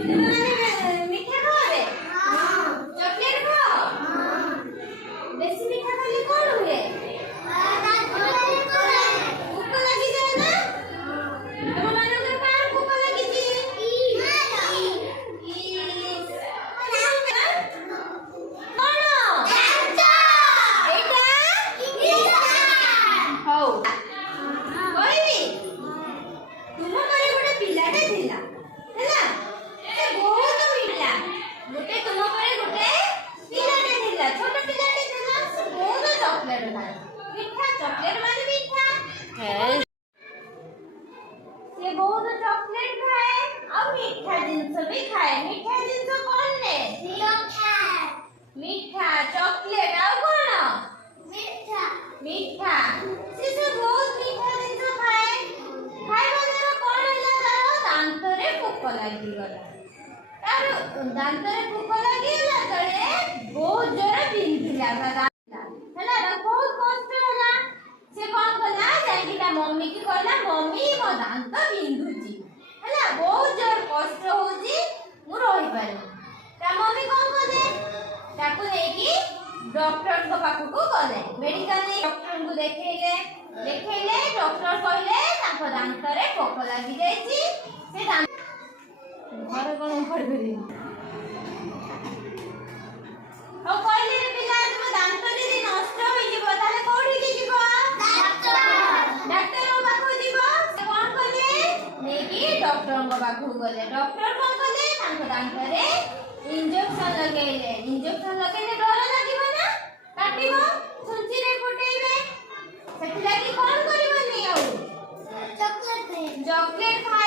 मीठा खाओगे? चॉकलेट खाओ? बेसी मीठा खाली कौन हुए? भूख लगी जाए ना? तुम मानोगे कहाँ भूख लगी थी? ये बहुत चॉकलेट खाए और मीठा जिनस भी खाए। मीठा जिनस कौन ने? मीठा चॉकलेट और कौन? मीठा से बहुत मीठा जिनस खाए। खाइबा द्वारा कौन होला? तार दांत रे पोक लागि गला। तार दांत रे पोक लागि गला तळे बहुत जोर बिंधिला दांत ହେଲା बहुत कष्ट होला। से कौन कला? जाई ता मम्मी की कहला मम्मी मो दांत बिंधुची ହେଲା बहुत जोर कष्ट होची मु रहि पारे। ता मम्मी कौन करे? ताकू नेकी डॉक्टर को पाखु को गले। मेडिकल ने डॉक्टर को देखेले डॉक्टर कहले ताको दांत रे पोक लागि जाईची। से दांत घर कोन करबे ओ कहले रे पिला तुम दांत रे नष्ट होई जीवो ताले कोठी की जीवो? डॉक्टर को पाखु जीवो। से कोन कहले नेकी डॉक्टर को पाखु गले। डॉक्टर कोन कहले ताको दांत रे इंजेक्शन लगेले। इंजेक्शन लगेले डर लागिबो ना? काटिबो सुंची रे फुटेइबे। सेति लागि कोन करिबो नि औ चॉकलेट खाओ।